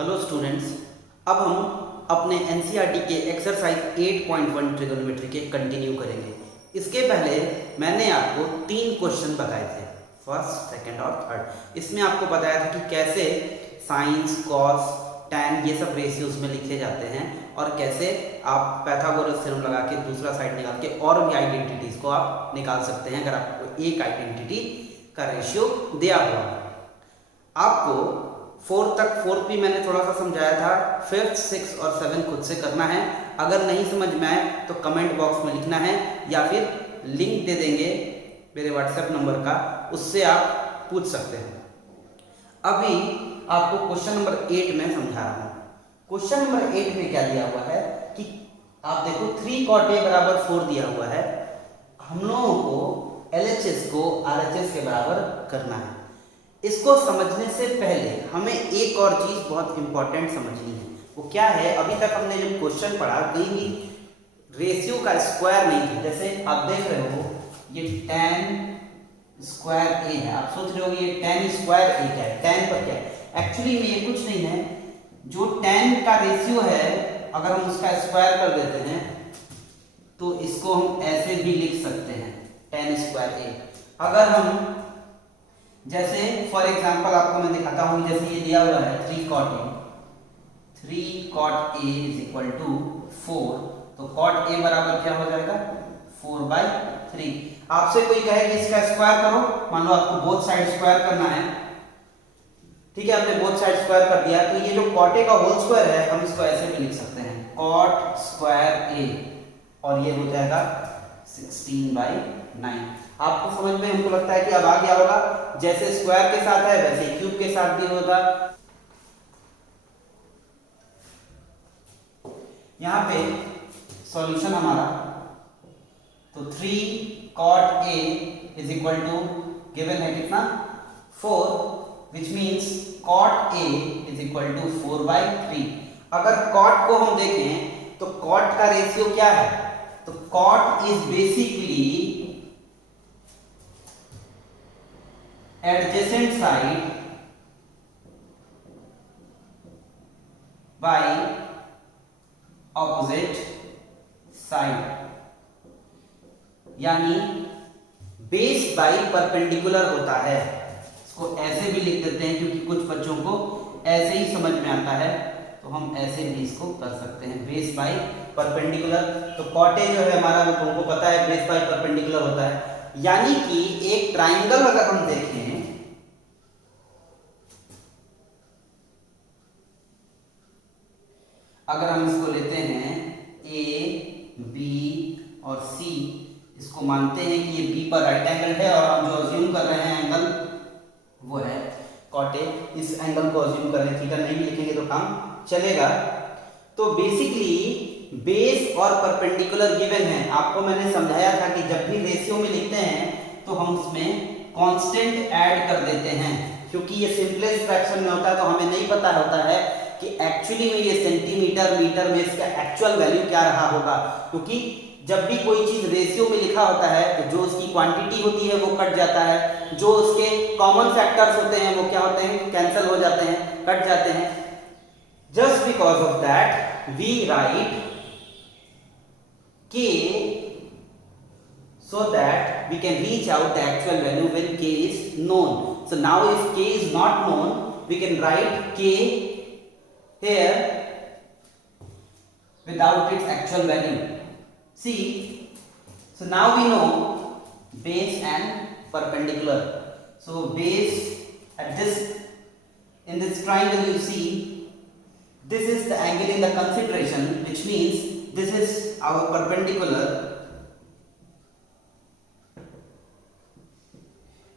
Hello students, अब हम अपने एनसीईआरटी के एक्सरसाइज 8.1 ट्रिगोनोमेट्री के कंटिन्यू करेंगे। इसके पहले मैंने आपको 3 क्वेश्चन बताए थे, फर्स्ट, सेकंड और थर्ड। इसमें आपको बताया था कि कैसे साइंस, कॉस, टैन ये सब रेशियोज में लिखे जाते हैं और कैसे आप पाइथागोरस थ्योरम लगा के दूसरा साइड निकाल के और भी आइडेंटिटीज को आप निकाल सकते हैं अगर आपको एक आइडेंटिटी का रेशियो दिया हुआ। आपको फोर्थ भी मैंने थोड़ा सा समझाया था, फिफ्थ, सिक्स और 7 खुद से करना है। अगर नहीं समझ में आए तो कमेंट बॉक्स में लिखना है या फिर लिंक दे देंगे मेरे व्हाट्सएप नंबर का, उससे आप पूछ सकते हैं। अभी आपको क्वेश्चन नंबर 8 में समझा रहा हूँ। क्वेश्चन नंबर 8 में क्या दिया हुआ है कि आप देखो 3 cot A बराबर 4 दिया हुआ है। हम लोगों को LHS को RHS के बराबर करना है। इसको समझने से पहले हमें एक और चीज बहुत इंपॉर्टेंट समझनी है। वो क्या है? अभी तक हमने जो क्वेश्चन पढ़ा कहीं भी रेशियो का स्क्वायर नहीं था। जैसे आप देख रहे हो ये tan स्क्वायर A है। आप सोच रहे हो ये tan स्क्वायर A क्या है, tan पर क्या है? एक्चुअली में ये कुछ नहीं है। जो tan का रेशियो है अगर हम उसका स्क्वायर कर देते हैं तो इसको हम ऐसे भी लिख सकते हैं, tan स्क्वायर A। अगर हम जैसे फॉर एग्जांपल आपको मैं दिखाता हूं, जैसे ये दिया हुआ है 3 cot A is equal to 4, तो cot A बराबर क्या हो जाएगा 4/3। आपसे कोई कहे कि इसका स्क्वायर करो, मान लो आपको बोथ साइड स्क्वायर करना है, ठीक है, आपने बोथ साइड स्क्वायर कर दिया, तो ये जो cot A का होल स्क्वायर है हम इसको ऐसे भी लिख सकते हैं cot स्क्वायर A, और ये हो जाएगा 16/9। आपको समझ में हमको लगता है कि अब आ गया होगा। जैसे स्क्वायर के साथ है वैसे क्यूब के साथ भी होगा। यहां पे सॉल्यूशन हमारा, तो 3 cot A is equal to given है कितना 4, which means cot A is equal to 4/3। अगर cot को हम देखें तो cot का रेशियो क्या है? तो cot is basically adjacent side by opposite side, यानी बेस बाई परपेंडिकुलर होता है। इसको ऐसे भी लिख देते हैं क्योंकि कुछ बच्चों को ऐसे ही समझ में आता है, तो हम ऐसे भी इसको कर सकते हैं, बेस बाई परपेंडिकुलर। तो cot A जो है हमारा, वो तुमको पता है बेस बाई परपेंडिकुलर होता है। यानी कि एक ट्राइंगल अगर हम देखें, अगर हम इसको लेते हैं A, B और C, इसको मानते हैं कि ये B पर राइट एंगल है और हम जो अज्यूम कर रहे हैं एंगल वो है cot A। इस एंगल को अज्यूम कर रहे हैं, थीटा नहीं भी लिखेंगे तो काम चलेगा। तो बेसिकली बेस और परपेंडिकुलर गिवन है। आपको मैंने समझाया था कि जब भी रेशियो में लिखते हैं तो हम उसमें कांस्टेंट ऐड कर देते हैं, क्योंकि ये सिंपलेस्ट फ्रैक्शन में होता है तो हमें नहीं पता होता है कि एक्चुअली में ये सेंटीमीटर मीटर में इसका एक्चुअल वैल्यू क्या रहा होगा। क्योंकि जब भी कोई चीज रेशियो में लिखा होता है तो जो उसकी क्वांटिटी होती है वो कट जाता है, जो उसके कॉमन फैक्टर्स होते हैं वो क्या होते हैं, कैंसिल हो जाते हैं, कट जाते हैं। Just because of that we write k so that we can reach out the actual value when k is known. So now if k is not known, we can write k here without its actual value. See, so now we know base and perpendicular. So base at this, in this triangle you see, this is the angle in the consideration, which means this is our perpendicular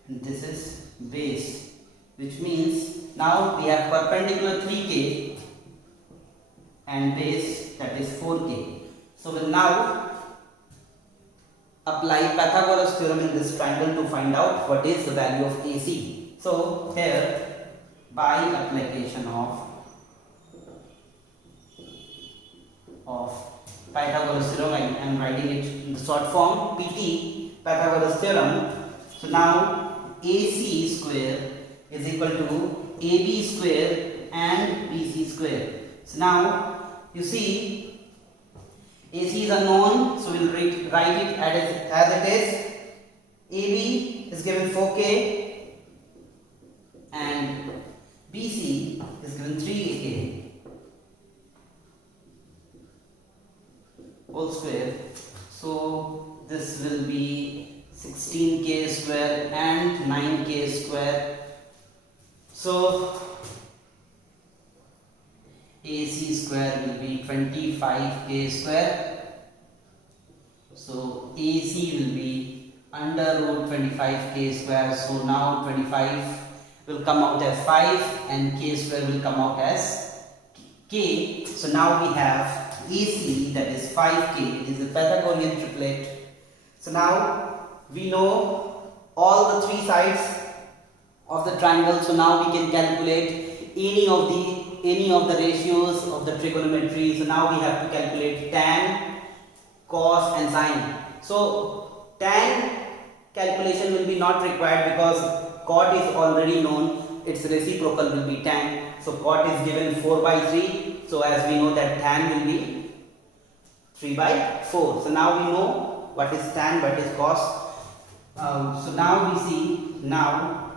and this is base, which means now we have perpendicular 3k and base, that is 4k. So we'll now apply Pythagoras theorem in this triangle to find out what is the value of AC. So here, by application of Pythagoras theorem, I am writing it in the short form PT, Pythagoras theorem. So now AC square is equal to AB square and BC square. So now you see AC is unknown, so we'll write it as it is. AB is given 4K and BC is given 3K whole square. So this will be 16K square and 9K square. So AC square will be 25K square. So AC will be under root 25K square. So now 25 will come out as 5 and K square will come out as K. So now we have AC, that is 5K, is a Pythagorean triplet. So now we know all the three sides of the triangle. So now we can calculate any of the ratios of the trigonometry. So now we have to calculate tan, cos and sine. So tan calculation will be not required because cot is already known, its reciprocal will be tan. So cot is given 4/3. So as we know that tan will be 3/4. So now we know what is tan, what is cos. So now we see, now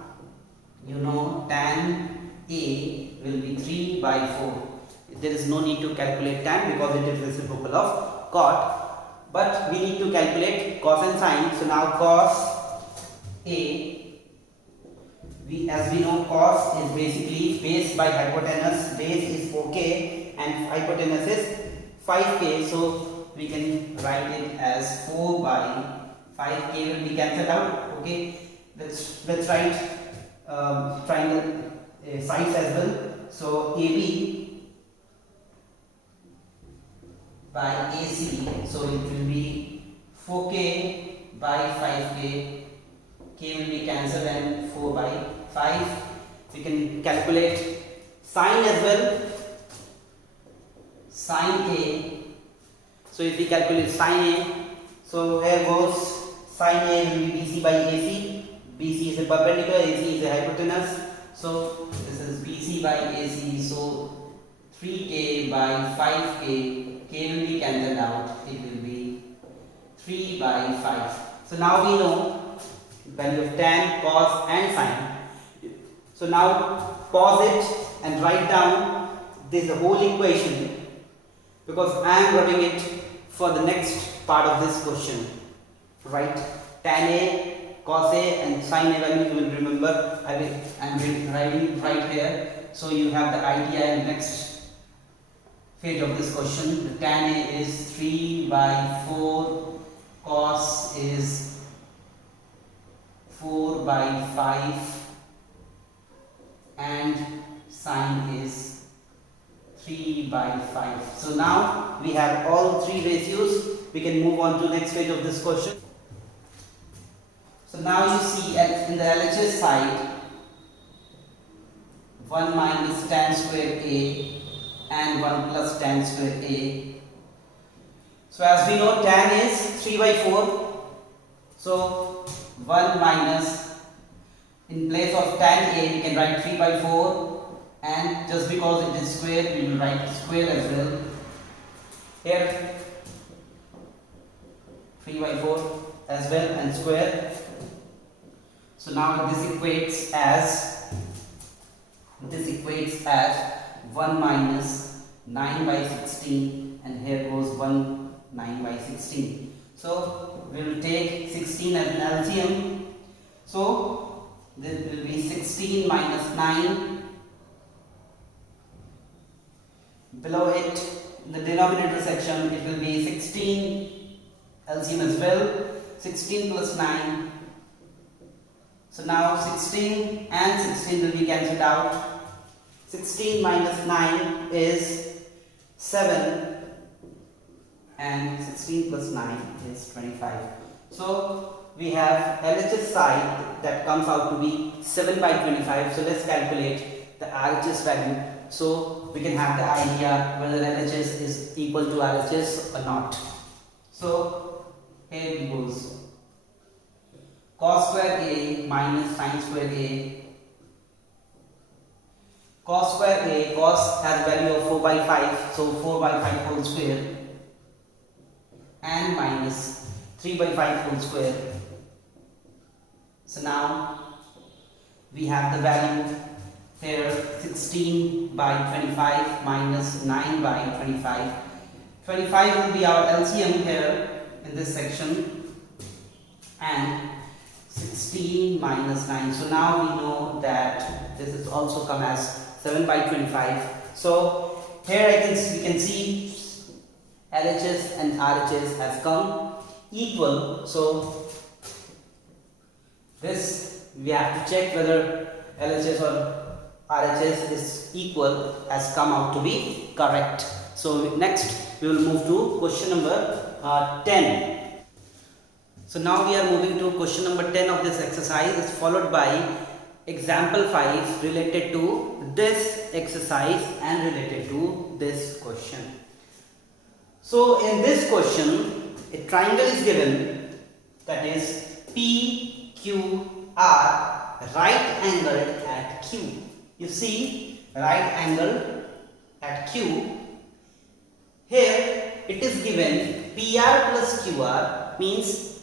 you know tan A will be 3/4. There is no need to calculate tan because it is reciprocal of cot. But we need to calculate cos and sine. So now cos A, as we know, cos is basically base by hypotenuse. Base is 4K and hypotenuse is 5K. So we can write it as 4/5K will be cancelled out. Okay, let's write triangle sides as well. So AB by AC, so it will be 4K by 5K. K will be cancelled and 4/5. We can calculate sine as well. Sine A. So if we calculate sine A, so here goes sine A will be BC by AC. BC is a perpendicular, AC is a hypotenuse. So this is BC by AC. So 3K by 5K. K will be cancelled out. It will be 3/5. So now we know value of tan, cos and sine. So now pause it and write down this whole equation because I am rubbing it for the next part of this question. Right? Tan A, cos A and sine A value you will remember. I am writing right here. So you have the idea in next page of this question. The tan A is 3/4, cos is 4/5 and sine is 3/5. So now we have all three ratios. We can move on to next page of this question. So now you see in the LHS side 1 minus tan square A and 1 plus tan square A. So as we know tan is 3/4. So 1 minus, in place of tan A we can write 3/4 and just because it is square we will write square as well. Here 3/4 as well and square. So now this equates as 1 minus 9/16 and here goes 1 9/16. So we will take 16 as an LCM. So this will be 16 minus 9. Below it, in the denominator section, it will be 16 LCM as well. 16 plus 9. So now 16 and 16 will be cancelled out. 16 minus 9 is 7. And 16 plus 9 is 25. So we have LHS side that comes out to be 7/25. So let's calculate the RHS value so we can have the idea whether LHS is equal to RHS or not. So here it goes. Cos square A minus sine square A. cos square a, cos has value of 4 by 5, so 4 by 5 whole square, and minus 3 by 5 whole square. So now we have the value here, 16 by 25 minus 9 by 25. 25 will be our LCM here in this section, and 16 minus 9. So now we know that this is also come as 7 by 25. So here we can see LHS and RHS has come equal. So this we have to check whether LHS or RHS is equal, has come out to be correct. So next we will move to question number 10. So now we are moving to question number 10 of this exercise, is followed by example 5 related to this exercise and related to this question. So in this question, a triangle is given, that is PQR, right angled at Q. You see, right angle at Q. Here it is given PR plus QR means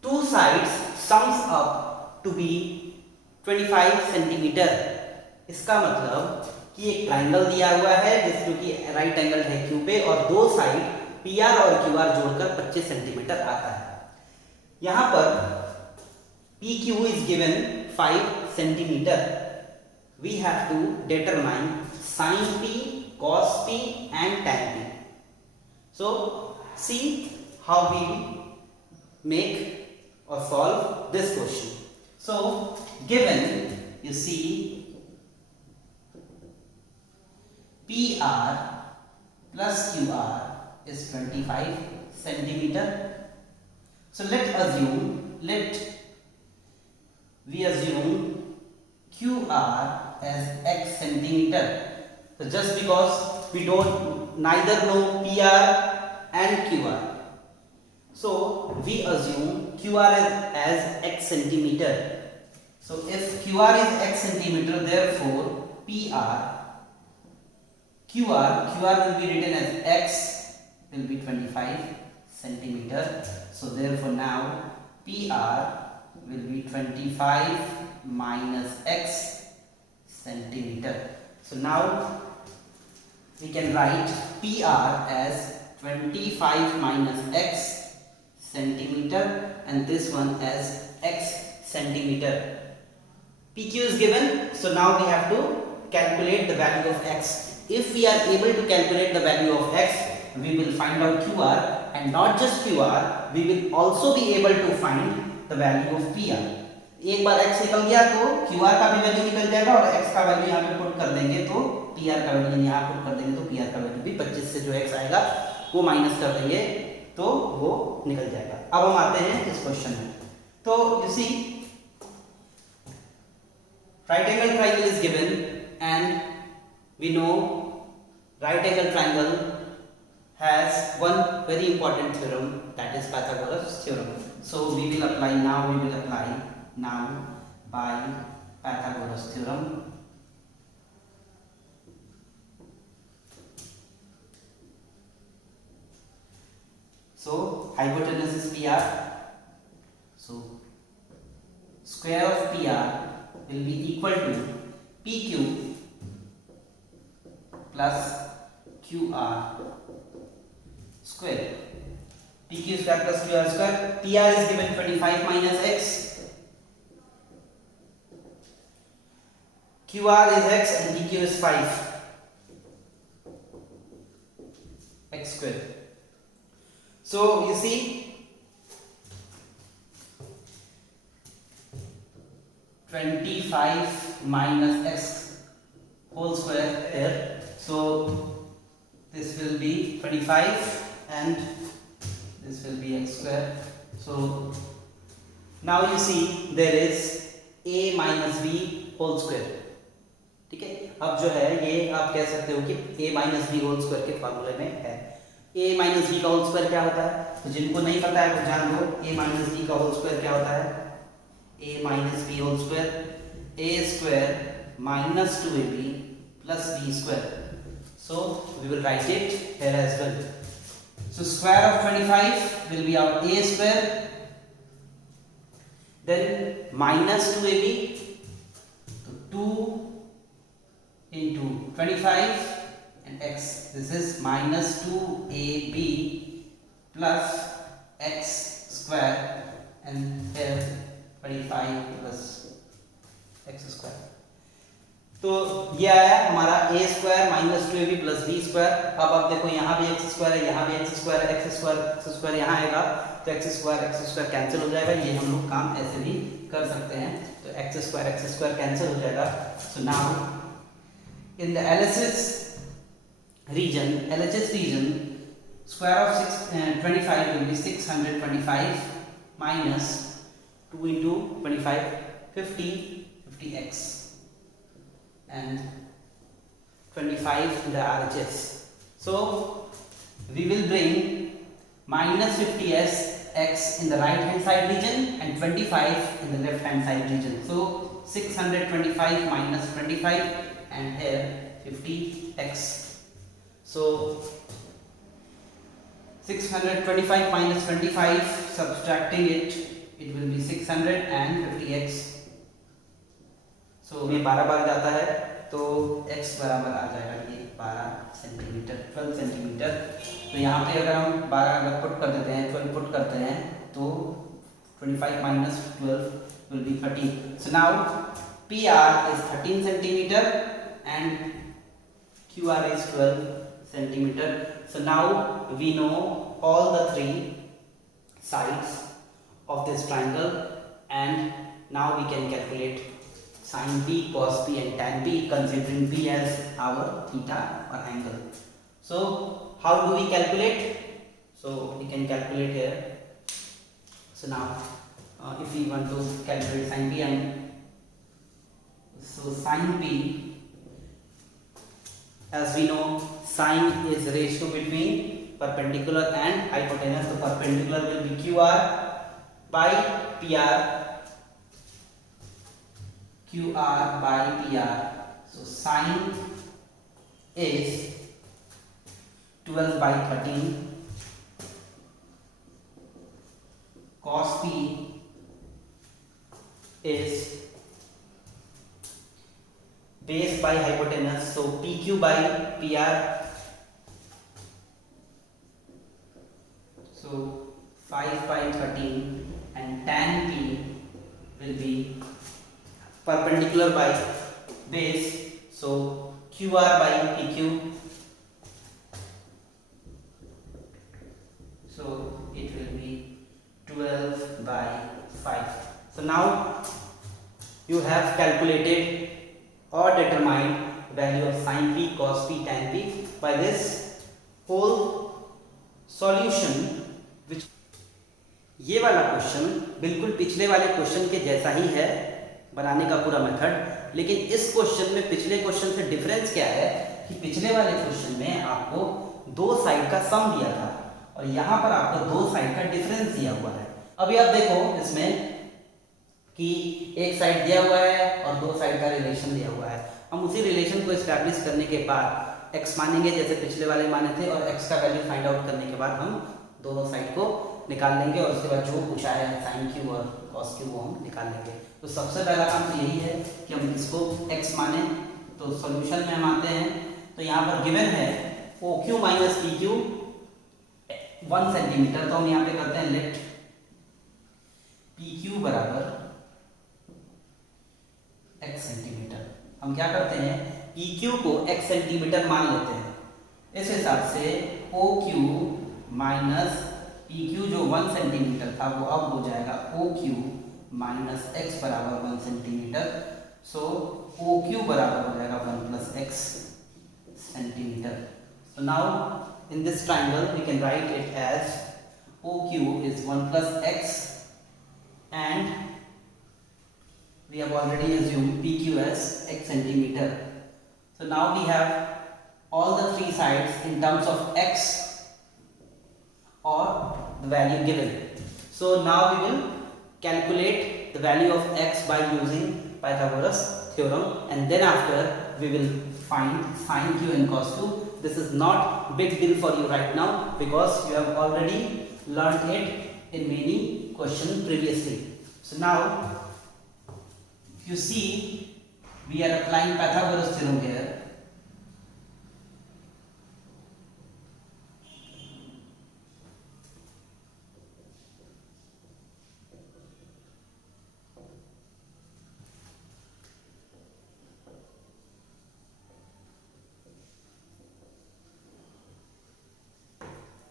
two sides sums up to be 25 centimetre. इसका मतलब कि एक triangle दिया हुआ है जिसमें कि right angle है क्यू पे, और दो साइड PR और QR जोड़कर 25 सेंटीमीटर आता है. यहां पर PQ is given 5 centimetre. We have to determine sin P, cos P and tan P. So see how we make or solve this question. So given, you see, PR plus QR is 25 centimeter. So let we assume QR as x centimeter. So just because we neither know PR and QR, so we assume QR as x centimeter. So if QR is x centimeter, therefore QR will be written as x will be 25 centimeter. So therefore now PR will be 25 minus x centimeter. So now we can write PR as 25 minus x centimeter and this one as x centimeter. PQ is given, so now we have to calculate the value of x. If we are able to calculate the value of x, we will find out QR, and not just QR, we will also be able to find the value of PR. एक बार x निकल गया तो QR का भी value निकल जाएगा, और x का वैल्यू यहाँ पे पुट कर देंगे तो PR का वैल्यू यहाँ पुट कर देंगे तो PR का वैल्यू भी 25 से जो x आएगा वो माइनस कर देंगे तो वो निकल जाएगा. अब हम आते हैं इस क्वेश्चन में. तो you see, right angle triangle is given and we know right angle triangle has one very important theorem, that is Pythagoras theorem. So we will apply now by Pythagoras theorem. So hypotenuse is PR, so square of PR will be equal to PQ plus QR square. PQ square plus QR square. PR is given 25 minus x. QR is x and PQ is 5. X square. So you see, minus x whole square here. So this will be 25 and this will be x square. So now you see there is a minus b whole square. ठीक है, अब जो है ये आप कह सकते हो कि a minus b whole square के फार्मूले में है. a minus b का होल स्क्वायर क्या होता है, तो जिनको नहीं पता है वो जान लो. a minus b का होल स्क्वायर क्या होता है, a minus b whole square, a square minus 2ab plus b square. So we will write it here as well. So square of 25 will be our a square, then minus 2ab, so 2 into 25 and x, this is minus 2ab plus x square, and here 25 plus x square. तो ये आया हमारा a square minus 2ab plus b square. अब आप देखो यहाँ भी x square है, यहाँ भी x स्क्वायर है, x स्क्वायर यहाँ आएगा तो x स्क्वायर कैंसिल हो जाएगा. ये हम लोग काम ऐसे भी कर सकते हैं. तो x स्क्वायर कैंसिल हो जाएगा. So now in the LHS region square of 25 will be 625 minus 2 into 25 50x and 25 in the RHS. So we will bring minus 50x in the right hand side region and 25 in the left hand side region. So 625 minus 25 and here 50x. So 625 minus 25, subtracting it will be 650x. So ये 12 बार जाता है तो x बराबर आ जाएगा ये 12 centimetre 12 centimetre. तो यहाँ पे अगर हम 12 अगर पुट कर देते हैं 12 पुट करते हैं तो 25 minus 12 will be 13. So now PR is 13 centimeter and QR is 12 centimeter. So now we know all the three sides of this triangle, and now we can calculate sin B, cos B and tan B, considering B as our theta or angle. So how do we calculate? So we can calculate here. So now if we want to calculate sin B, and so sin B, as we know, sin is ratio between perpendicular and hypotenuse. So perpendicular will be QR by PR. QR by PR. So sin is 12 by 13. Cos P is base by hypotenuse. So PQ by PR. So 5 by 13, and tan P will be perpendicular by base. So QR by PQ. So it will be 12 by 5. So now you have calculated or determined value of sin P, cos P, tan P by this whole solution. which ये वाला question बिल्कुल पिछले वाले question के जैसा ही है बनाने का पूरा मेथड, लेकिन इस क्वेश्चन में पिछले क्वेश्चन से डिफरेंस क्या है कि पिछले वाले क्वेश्चन में आपको दो साइड का सम दिया था और यहाँ पर आपको दो साइड का डिफरेंस दिया हुआ है. अभी आप देखो इसमें कि एक साइड दिया हुआ है और दो साइड का रिलेशन दिया हुआ है. हम उसी रिलेशन को एस्टैब्लिश करने के बाद x मानेंगे जैसे पिछले वाले माने थे, और x का वैल्यू फाइंड आउट करने के बाद हम दोनों साइड को निकाल लेंगे और उसके बाद जो पूछा है साइन क्यू और कॉस क्यू वो हम निकाल लेंगे. तो सबसे पहला काम तो यही है कि हम इसको x माने. तो सॉल्यूशन में हम आते हैं तो यहाँ पर गिवन है OQ माइनस PQ 1 सेंटीमीटर. तो हम यहाँ पे करते हैं लेट PQ बराबर x सेंटीमीटर. हम क्या करते हैं PQ को x सेंटीमीटर मान लेते हैं. इस हिसाब से OQ माइनस PQ जो 1 सेंटीमीटर था वो अब हो जाएगा OQ माइनस x बराबर 1 सेंटीमीटर. सो OQ बराबर हो जाएगा 1 plus x centimetre. So now in this triangle we can write it as OQ is 1 plus x, and we have already assumed PQ as x centimeter. So now we have all the three sides in terms of x or the value given. So now we will calculate the value of x by using Pythagoras theorem, and then after we will find sin q and cos q. This is not big deal for you right now because you have already learned it in many questions previously. So now you see we are applying Pythagoras theorem here.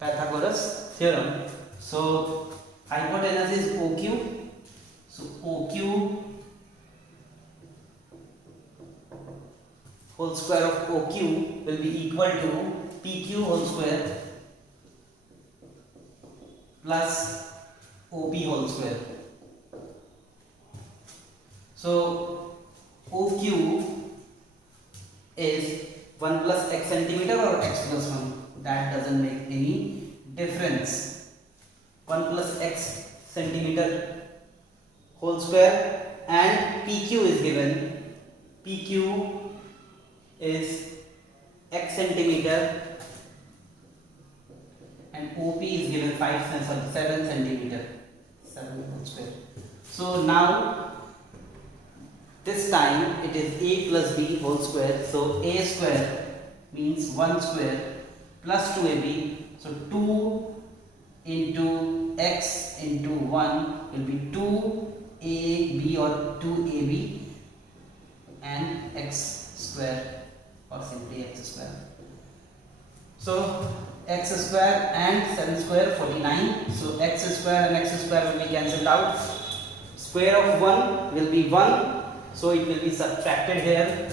Pythagoras theorem. So hypotenuse is OQ. So OQ whole square of OQ will be equal to PQ whole square plus OP whole square. So OQ is 1 plus x centimeter or x plus 1. That doesn't make any difference. 1 plus x centimeter whole square, and PQ is given. PQ is x centimeter and OP is given 7 centimeter, 7 whole square. So now this time it is a plus b whole square. So a square means 1 square plus 2ab. So 2 into x into 1 will be 2ab or 2ab and x square or simply x square. So x square and 7 square 49. So x square and x square will be cancelled out. Square of 1 will be 1. So it will be subtracted here.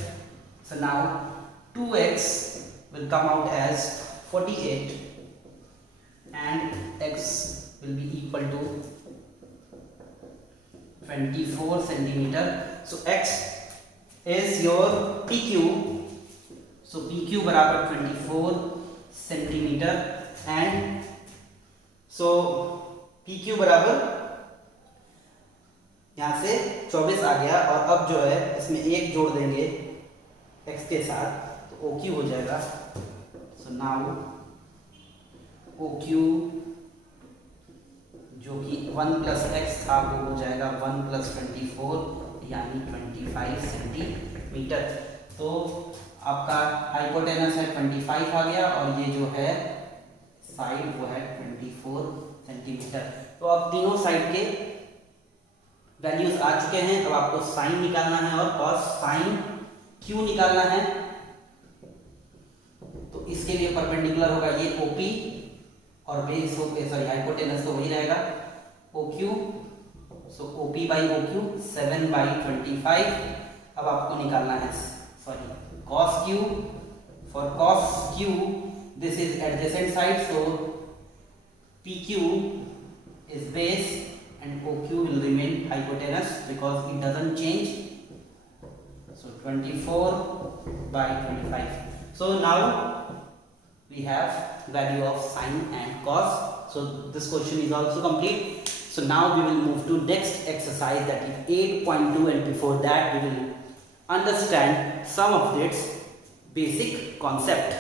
So now 2x will come out as 48 and x will be equal to 24 centimeter. So x is your PQ. So PQ बराबर 24 centimeter and so PQ बराबर यहाँ से 24 आ गया और अब जो है इसमें एक जोड़ देंगे x के साथ तो OQ हो जाएगा. So now OQ जो कि 1 plus x था वो हो जाएगा 1 plus 24 यानी 25 सेंटीमीटर. तो आपका हाइपोटेनस है 25 आ गया और ये जो है साइड वो है 24 सेंटीमीटर. तो अब तीनों साइड के वैल्यूज आ चुके हैं. अब आपको साइन निकालना है और कॉस साइन क्यू निकालना है. तो इसके लिए परपेंडिकुलर होगा ये OP और बेस सॉरी हाइपोटेनस तो वही रहेगा OQ. So OP by OQ 7 by 25. अब आपको निकालना है sorry cos Q. For cos Q this is adjacent side, so PQ is base and OQ will remain hypotenuse because it doesn't change. So 24 by 25. So now we have value of sine and cos. So this question is also complete. So now we will move to next exercise, that is 8.2, and before that we will understand some of its basic concept.